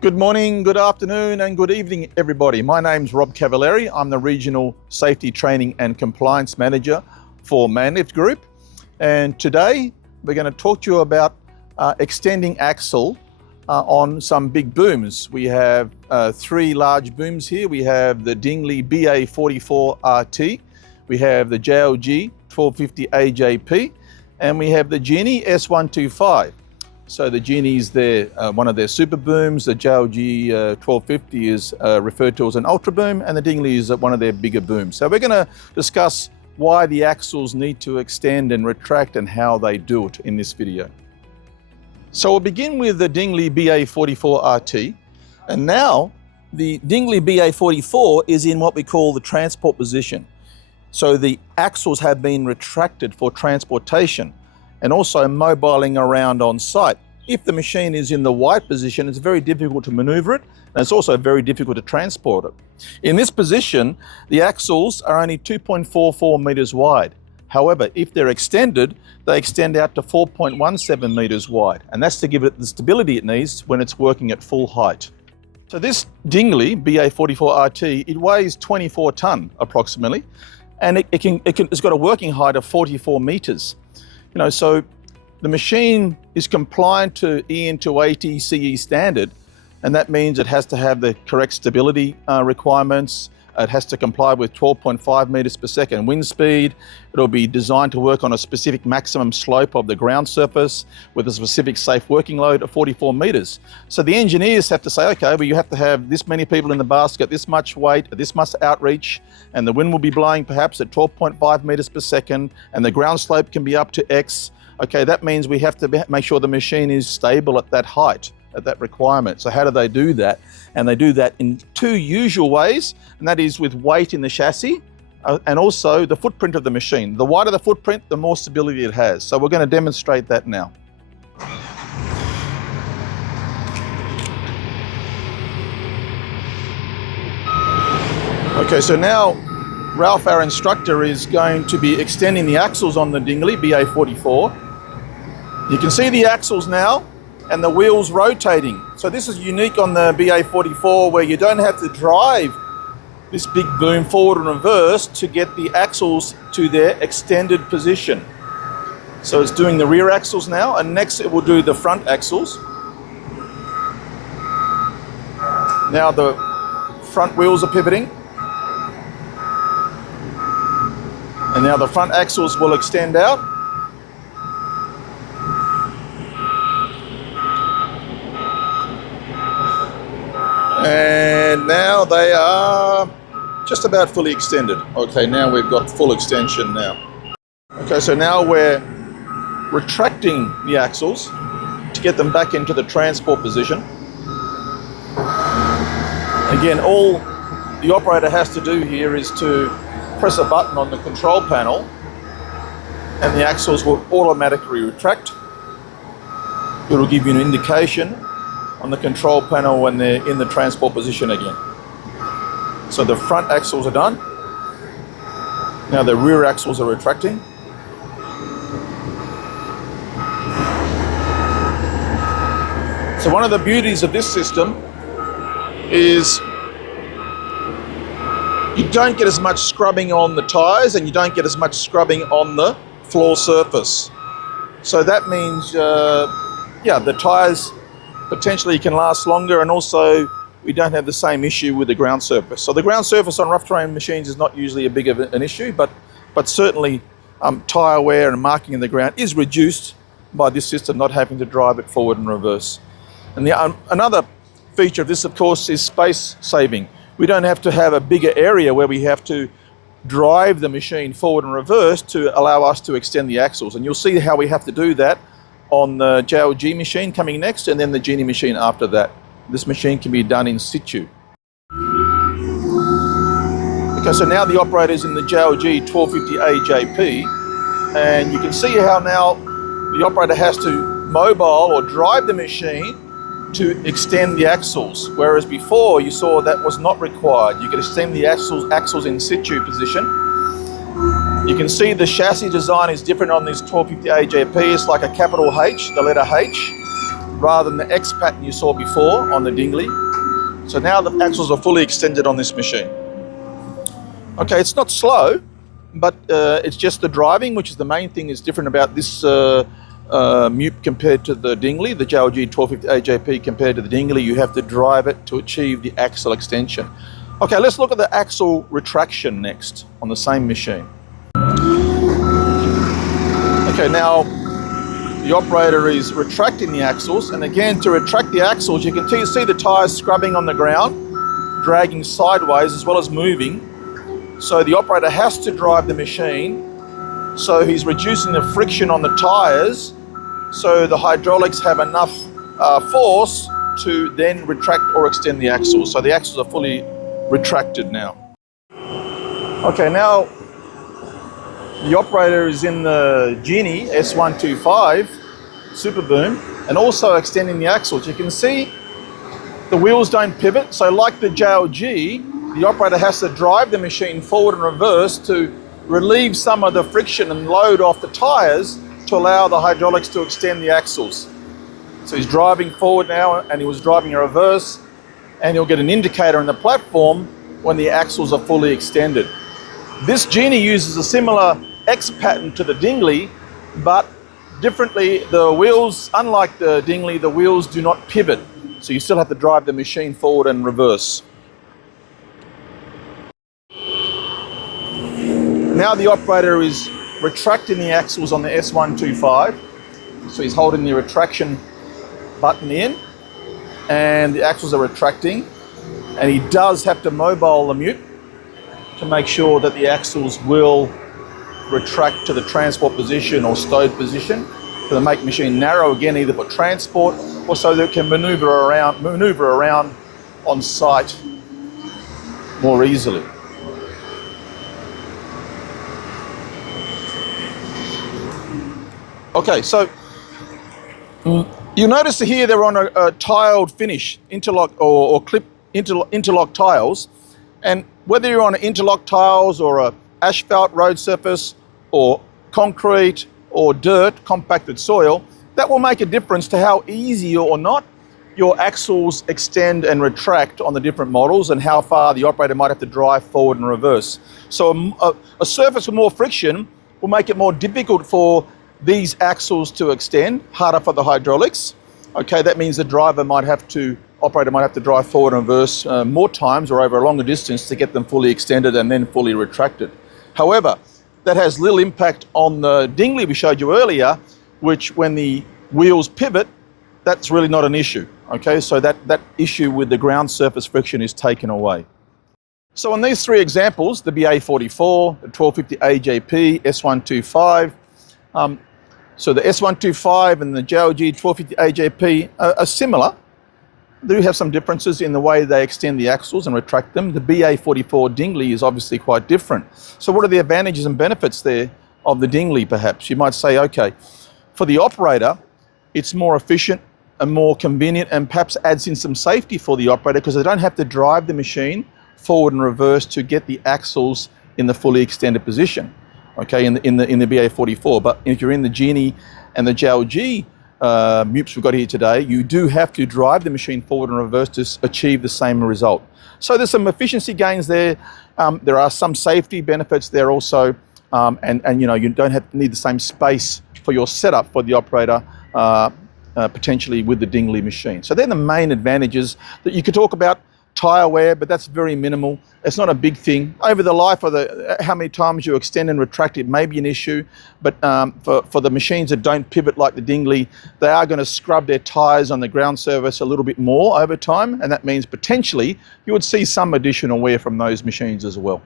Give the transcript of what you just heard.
Good morning, good afternoon and good evening everybody. My name's Rob Cavalieri. I'm the Regional Safety Training and Compliance Manager for Manlift Group. And today we're going to talk to you about extending axle on some big booms. We have three large booms here. We have the Dingli BA44RT, we have the JLG 1250AJP, and we have the Genie S125. So the Genie is one of their super booms. The JLG 1250 is referred to as an ultra boom, and the Dingli is one of their bigger booms. So we're going to discuss why the axles need to extend and retract and how they do it in this video. So we'll begin with the Dingli BA44RT, and now the Dingli BA44 is in what we call the transport position. So the axles have been retracted for transportation and also mobiling around on site. If the machine is in the white position, it's very difficult to maneuver it, and it's also very difficult to transport it. In this position, the axles are only 2.44 meters wide. However, if they're extended, they extend out to 4.17 meters wide, and that's to give it the stability it needs when it's working at full height. So this Dingli BA44RT, it weighs 24 ton approximately, and it's got a working height of 44 meters. So the machine is compliant to EN to AT standard, and that means it has to have the correct stability requirements. It has to comply with 12.5 meters per second wind speed. It'll be designed to work on a specific maximum slope of the ground surface with a specific safe working load of 44 meters. So the engineers have to say, okay, well, you have to have this many people in the basket, this much weight, this much outreach, and the wind will be blowing perhaps at 12.5 meters per second, and the ground slope can be up to X. Okay, that means we have to make sure the machine is stable at that height, at that requirement. So how do they do that? And they do that in two usual ways, and that is with weight in the chassis and also the footprint of the machine. The wider the footprint, the more stability it has. So we're going to demonstrate that now. Okay, so now Ralph, our instructor, is going to be extending the axles on the Dingli BA44. You can see the axles now and the wheels rotating. So this is unique on the BA44, where you don't have to drive this big boom forward and reverse to get the axles to their extended position. So it's doing the rear axles now, and next it will do the front axles. Now the front wheels are pivoting, and now the front axles will extend out. And now they are just about fully extended. Okay, now we've got full extension now. Okay, so now we're retracting the axles to get them back into the transport position. Again, all the operator has to do here is to press a button on the control panel, and the axles will automatically retract. It will give you an indication on the control panel when they're in the transport position again. So the front axles are done. Now the rear axles are retracting. So one of the beauties of this system is you don't get as much scrubbing on the tyres, and you don't get as much scrubbing on the floor surface. So that means, the tyres potentially can last longer, and also we don't have the same issue with the ground surface. So the ground surface on rough terrain machines is not usually a big of an issue, but certainly tyre wear and marking in the ground is reduced by this system not having to drive it forward and reverse. And another feature of this, of course, is space saving. We don't have to have a bigger area where we have to drive the machine forward and reverse to allow us to extend the axles. And you'll see how we have to do that on the JLG machine coming next, and then the Genie machine after that. This machine can be done in situ. Okay, so now the operator's in the JLG 1250AJP, and you can see how now the operator has to mobile or drive the machine to extend the axles, whereas before you saw that was not required. You could extend the axles in situ position. You can see the chassis design is different on this 1250AJP. It's like a capital H, the letter H. rather than the X pattern you saw before on the Dingli. So now the axles are fully extended on this machine. Okay, it's not slow, but it's just the driving, which is the main thing is different about this MUP compared to the Dingli, the JLG 1250AJP compared to the Dingli. You have to drive it to achieve the axle extension. Okay, let's look at the axle retraction next on the same machine. Okay, now the operator is retracting the axles, and again, to retract the axles, you can see the tyres scrubbing on the ground, dragging sideways as well as moving. So the operator has to drive the machine, so he's reducing the friction on the tyres, so the hydraulics have enough force to then retract or extend the axles. So the axles are fully retracted now. Okay, now the operator is in the Genie S125 Super Boom and also extending the axles. You can see the wheels don't pivot, so like the JLG, the operator has to drive the machine forward and reverse to relieve some of the friction and load off the tyres to allow the hydraulics to extend the axles. So he's driving forward now, and he was driving in reverse, and he'll get an indicator in the platform when the axles are fully extended. This Genie uses a similar X pattern to the Dingli, but differently, the wheels, unlike the Dingli, the wheels do not pivot. So you still have to drive the machine forward and reverse. Now the operator is retracting the axles on the S125. So he's holding the retraction button in, and the axles are retracting. And he does have to mobile the mute to make sure that the axles will retract to the transport position or stowed position to make the machine narrow again, either for transport or so that it can maneuver around on site more easily. Okay, so you notice here they're on a tiled finish, interlock or clip interlock tiles, and whether you're on an interlock tiles or a asphalt road surface or concrete or dirt, compacted soil, that will make a difference to how easy or not your axles extend and retract on the different models and how far the operator might have to drive forward and reverse. So a surface with more friction will make it more difficult for these axles to extend, harder for the hydraulics. Okay, that means the operator might have to drive forward and reverse more times or over a longer distance to get them fully extended and then fully retracted. However, that has little impact on the Dingli we showed you earlier, which when the wheels pivot, that's really not an issue. Okay, so that issue with the ground surface friction is taken away. So in these three examples, the BA44, the 1250AJP, S125, so the S125 and the JLG 1250AJP are similar. They do have some differences in the way they extend the axles and retract them. The BA44 Dingli is obviously quite different. So what are the advantages and benefits there of the Dingli perhaps? You might say, okay, for the operator, it's more efficient and more convenient and perhaps adds in some safety for the operator because they don't have to drive the machine forward and reverse to get the axles in the fully extended position, okay, in the BA44. But if you're in the Genie and the JLG MUPs we've got here today, you do have to drive the machine forward and reverse to achieve the same result. So there's some efficiency gains there. There are some safety benefits there also, and you know, you don't need the same space for your setup for the operator potentially with the Dingli machine. So they're the main advantages that you could talk about. Tire wear, but that's very minimal. It's not a big thing. Over the life of how many times you extend and retract it may be an issue, but for the machines that don't pivot like the Dingli, they are going to scrub their tires on the ground surface a little bit more over time, and that means potentially you would see some additional wear from those machines as well.